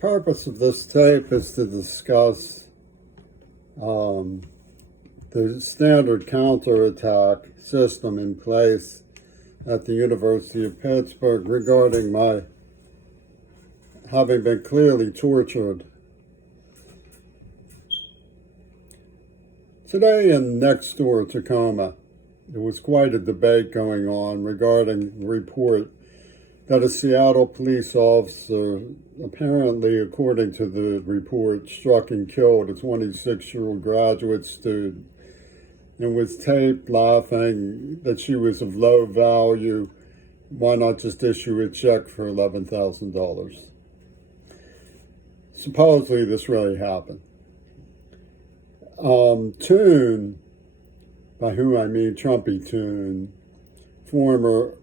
purpose of this tape is to discuss the standard counterattack system in place at the University of Pittsburgh regarding my having been clearly tortured. Today in next door Tacoma, there was quite a debate going on regarding the report that a Seattle police officer, apparently according to the report, struck and killed a 26-year-old graduate student and was taped laughing that she was of low value. Why not just issue a check for $11,000? Supposedly this really happened. Toon, by whom I mean Trumpy Toon, former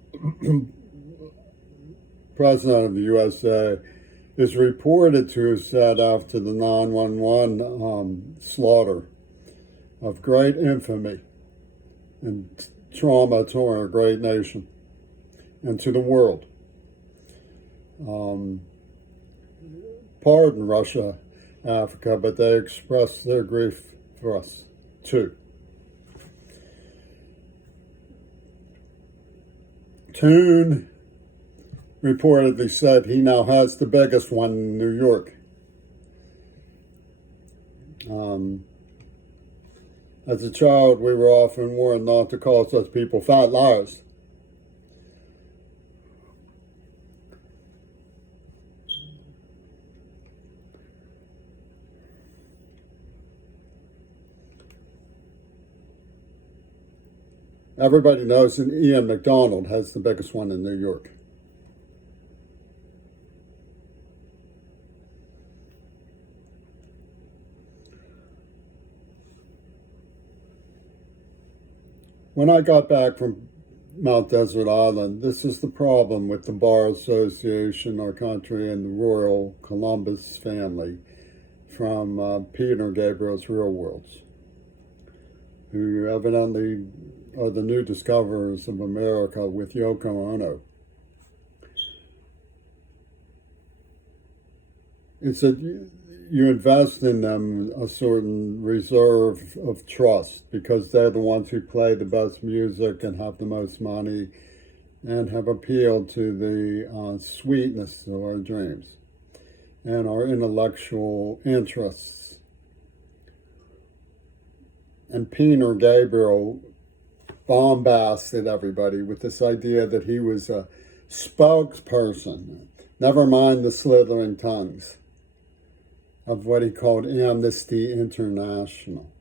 president of the USA, is reported to have said after the 9/11 slaughter of great infamy and trauma to our great nation and to the world. Pardon Russia, Africa, but they expressed their grief for us too. Toon reportedly said he now has the biggest one in New York. As a child, we were often warned not to call such people fat liars. Everybody knows that Ian McDonald has the biggest one in New York. When I got back from Mount Desert Island, this is the problem with the Bar Association, our country, and the Royal Columbus family from Peter Gabriel's Real Worlds, who evidently are the new discoverers of America with Yoko Ono. It's that you invest in them a certain reserve of trust because they're the ones who play the best music and have the most money and have appealed to the sweetness of our dreams and our intellectual interests. And Peter Gabriel bombasted everybody with this idea that he was a spokesperson, never mind the slithering tongues, of what he called Amnesty International.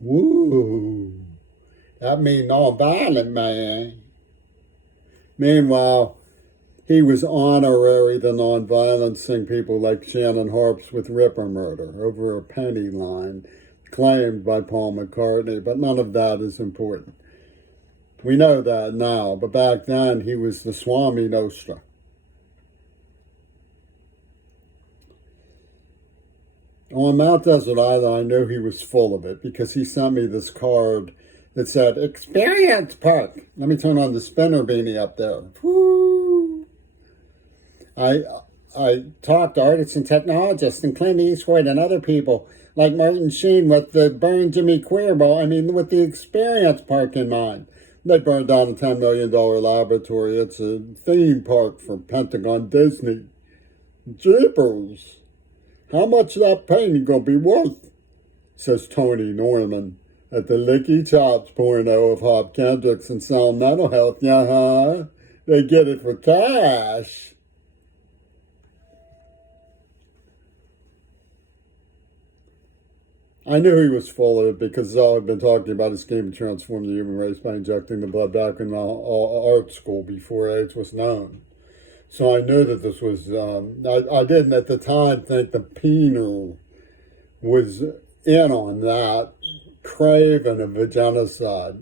Woo! That means non-violent, man. Meanwhile, he was honorary the non-violencing people like Shannon Harps with Ripper murder over a penny line claimed by Paul McCartney, but none of that is important. We know that now, but back then he was the Swami Nostra. On Mount Desert Island, I knew he was full of it because he sent me this card that said, Experience Park. Let me turn on the spinner beanie up there. Woo! I talked to artists and technologists and Clint Eastwood and other people like Martin Sheen with the Burn Jimmy Queerball, with the Experience Park in mind. They burned down a $10 million laboratory. It's a theme park for Pentagon Disney. Jeepers! How much that painting gonna be worth? Says Tony Norman at the Licky Chops porno of Hop Kendricks and Sound Mental Health. Yeah, they get it for cash. I knew he was full of it because all I've been talking about is scheme to transform the human race by injecting the blood back in the art school before AIDS was known. So I knew that this was, I didn't at the time think the Peter was in on that craven of a genocide,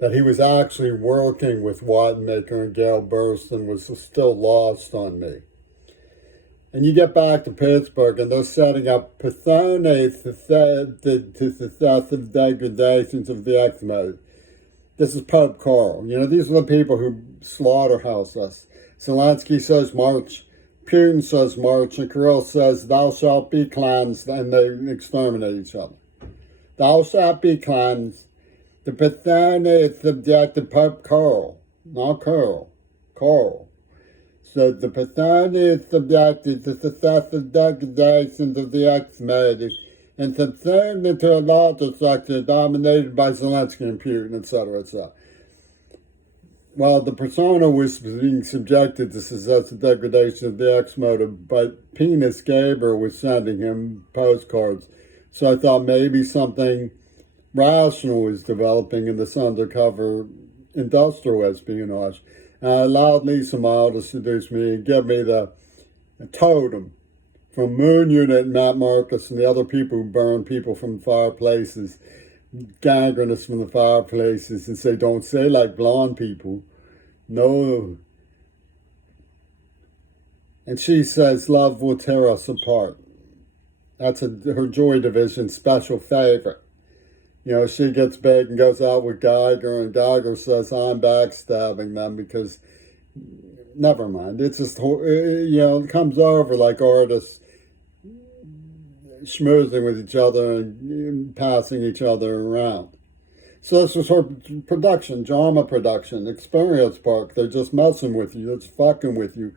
that he was actually working with Wattenmaker and Gail Burston was still lost on me. And you get back to Pittsburgh and they're setting up pathone successive degradations of the X-mode. This is Pope Carl. These are the people who slaughterhouse us. Zelensky says March Putin says march, and Kirill says thou shalt be cleansed, and they exterminate each other. Thou shalt be cleansed. The Bethany is subjected Pope Carl, not Carl, Carl. So the Bethany is subjected to successive degradations of the ex-made and subsumed into a larger structure dominated by Zelensky and Putin, etc., etc. Well, the persona was being subjected to successive degradation of the ex-motive, but Penis Gabriel was sending him postcards. So I thought maybe something rational was developing in this undercover industrial espionage. And I allowed Lisa Mile to seduce me and give me the totem from Moon Unit and Matt Marcus and the other people who burn people from fireplaces, gangrenous from the fireplaces, and say, don't say like blonde people. No. And she says, love will tear us apart. That's her Joy Division special favorite. You know, she gets big and goes out with Geiger, and Geiger says, I'm backstabbing them because, never mind. It's just, you know, it comes over like artists schmoozing with each other and passing each other around. So this was her production, drama production, experience park. They're just messing with you. They're just fucking with you.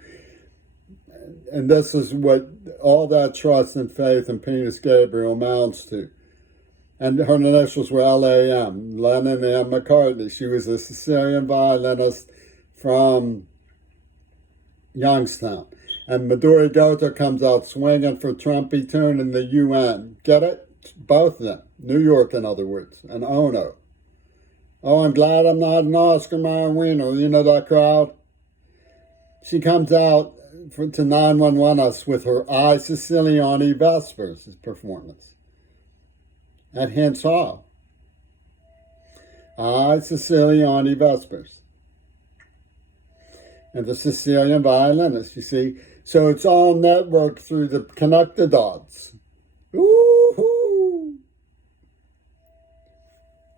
And this is what all that trust and faith in Penis Gabriel amounts to. And her initials were L.A.M., Lennon and McCartney. She was a Sicilian violinist from Youngstown. And Maduri Gota comes out swinging for Trumpy tune in the UN. Get it? Both of them. New York, in other words. And Ono. Oh, I'm glad I'm not an Oscar Mayer winner. You know that crowd? She comes out to 911 us with her I Siciliani Vespers performance at Hens Hall. I Siciliani Vespers. And the Sicilian violinist, you see. So it's all networked through the connect the dots. Woo-hoo!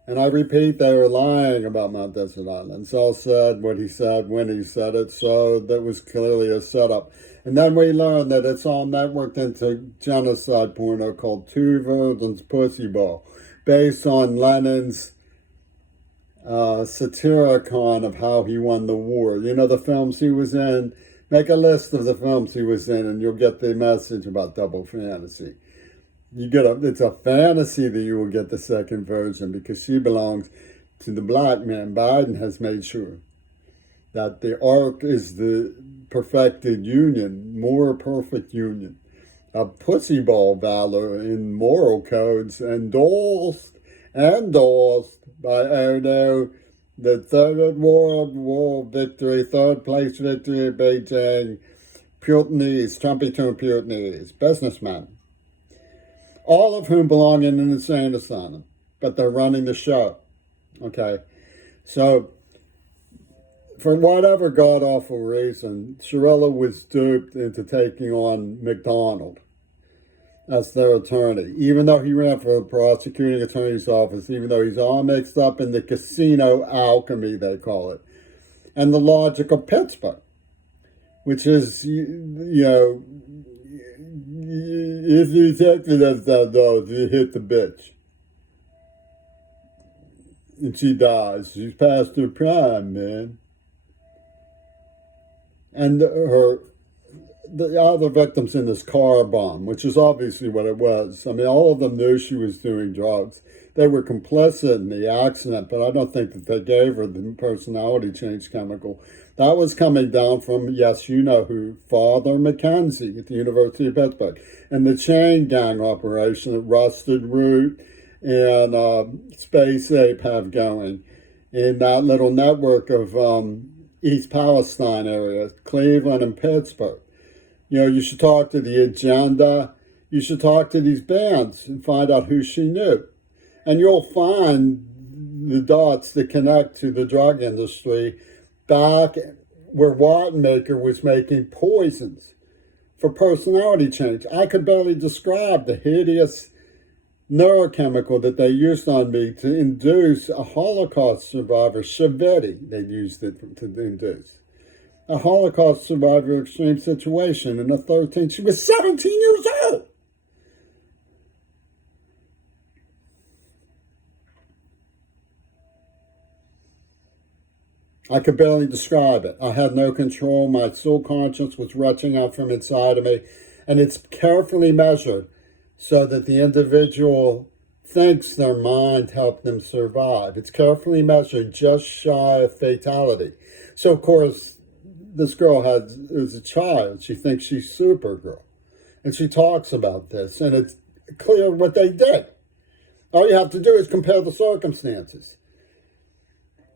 And I repeat, they were lying about Mount Desert Island. Saul said what he said when he said it, so that was clearly a setup. And then we learned that it's all networked into genocide porno called Two Virgins Pussy Ball, based on Lenin's satiricon of how he won the war. You know, the films he was in. Make a list of the films he was in, and you'll get the message about double fantasy. It's a fantasy that you will get the second version because she belongs to the black man. Biden has made sure that the ark is the perfected union, more perfect union, a pussy ball valor in moral codes endorsed by Ono, the Third World War victory, third place victory in Beijing, Putinese, Trumpy turned Putinese, businessmen, all of whom belong in an insane asylum, but they're running the show. Okay, so for whatever god-awful reason, Shirella was duped into taking on McDonald as their attorney, even though he ran for the prosecuting attorney's office, even though he's all mixed up in the casino alchemy, they call it, and the logic of Pittsburgh, which is, you know, if you take it as that does, you hit the bitch. And she dies. She's past her prime, man. And the other victims in this car bomb, which is obviously what it was. I mean, all of them knew she was doing drugs. They were complicit in the accident, but I don't think that they gave her the personality change chemical. That was coming down from, yes, you know who, Father Mackenzie at the University of Pittsburgh. And the chain gang operation that Rusted Root and Space Ape have going in that little network of East Palestine area, Cleveland and Pittsburgh. You know, you should talk to the Agenda. You should talk to these bands and find out who she knew. And you'll find the dots that connect to the drug industry back where Wattenmaker was making poisons for personality change. I could barely describe the hideous neurochemical that they used on me to induce a Holocaust survivor, Shavetti, they used it to induce. A Holocaust survivor, extreme situation. In a 13, she was 17 years old. I could barely describe it. I had no control. My soul conscience was retching out from inside of me. And it's carefully measured so that the individual thinks their mind helped them survive. It's carefully measured just shy of fatality. So, of course, this girl is a child. She thinks she's Supergirl. And she talks about this. And it's clear what they did. All you have to do is compare the circumstances.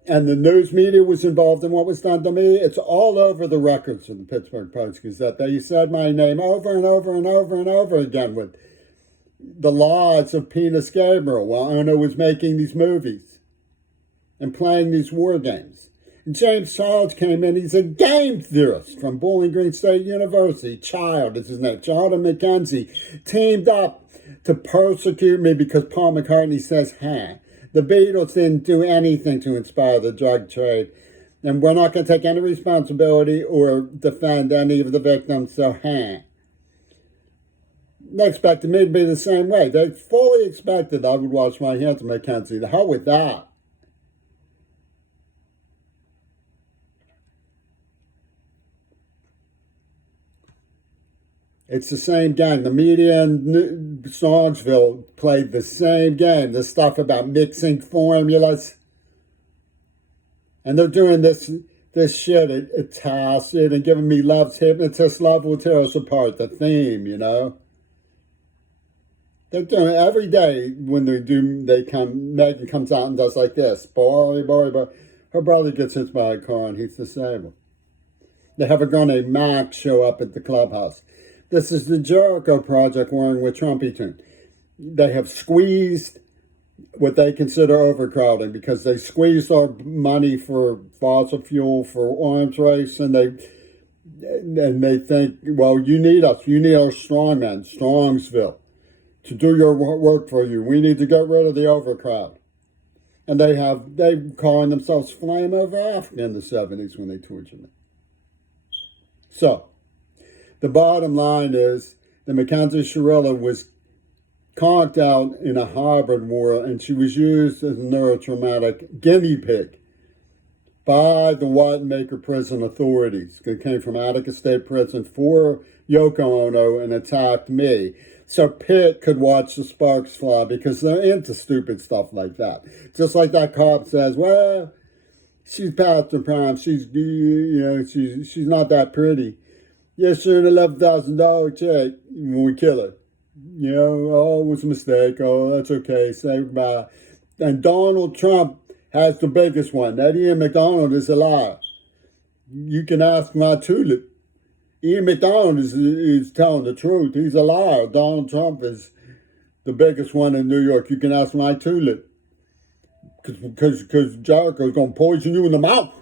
And the news media was involved in what was done to me. It's all over the records of the Pittsburgh Post-Gazette. They said my name over and over and over and over again with the lies of Penis Gabriel while Ono was making these movies and playing these war games. And James Childs came in. He's a game theorist from Bowling Green State University. Child is his name. Jonathan McKenzie teamed up to persecute me because Paul McCartney says, the Beatles didn't do anything to inspire the drug trade, and we're not going to take any responsibility or defend any of the victims, so They expected me to be the same way. They fully expected I would wash my hands of Mackenzie. The hell with that. It's the same game. The media in Strongsville played the same game. This stuff about mixing formulas. And they're doing this shit at Tacit and giving me Love's Hypnotist. Love will tear us apart. The theme, you know. They're doing it every day when Megan comes out and does like this. Boy. Her brother gets hit by a car and he's disabled. They have a girl named Max show up at the clubhouse. This is the Jericho Project wearing with Trumpy tune. They have squeezed what they consider overcrowding because they squeezed our money for fossil fuel, for arms race, and they think, well, you need us. You need our strongmen, Strongsville, to do your work for you. We need to get rid of the overcrowd. And they calling themselves Flame Over Africa in the 70s when they tortured me. So, the bottom line is that Mackenzie Shirilla was conked out in a hybrid war, and she was used as a neurotraumatic guinea pig by the Wattenmaker prison authorities. They came from Attica State Prison for Yoko Ono and attacked me. So Pitt could watch the sparks fly because they're into stupid stuff like that. Just like that cop says, well, she's past her prime. She's not that pretty. Yes, sure, an $11,000 check when we kill her. Oh, it was a mistake. Oh, that's okay. Say goodbye. And Donald Trump has the biggest one. That Ian McDonald is a liar. You can ask my tulip. Ian McDonald is telling the truth. He's a liar. Donald Trump is the biggest one in New York. You can ask my tulip. Because Jericho's going to poison you in the mouth.